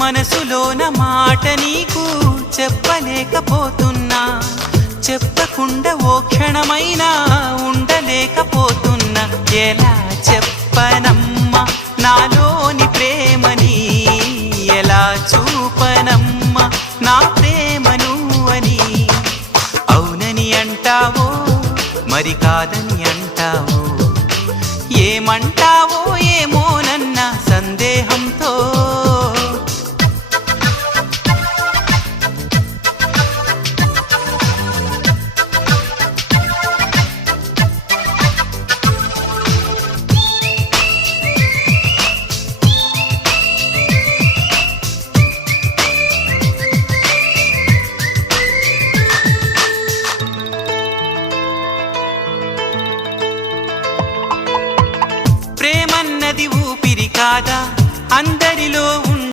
మనసులోన మాట నీకు చెప్పలేకపోతున్నా, చెప్పకుండా ఓ క్షణమైనా ఉండలేకపోతున్నా. ఎలా చెప్పనమ్మా నాలోని ప్రేమని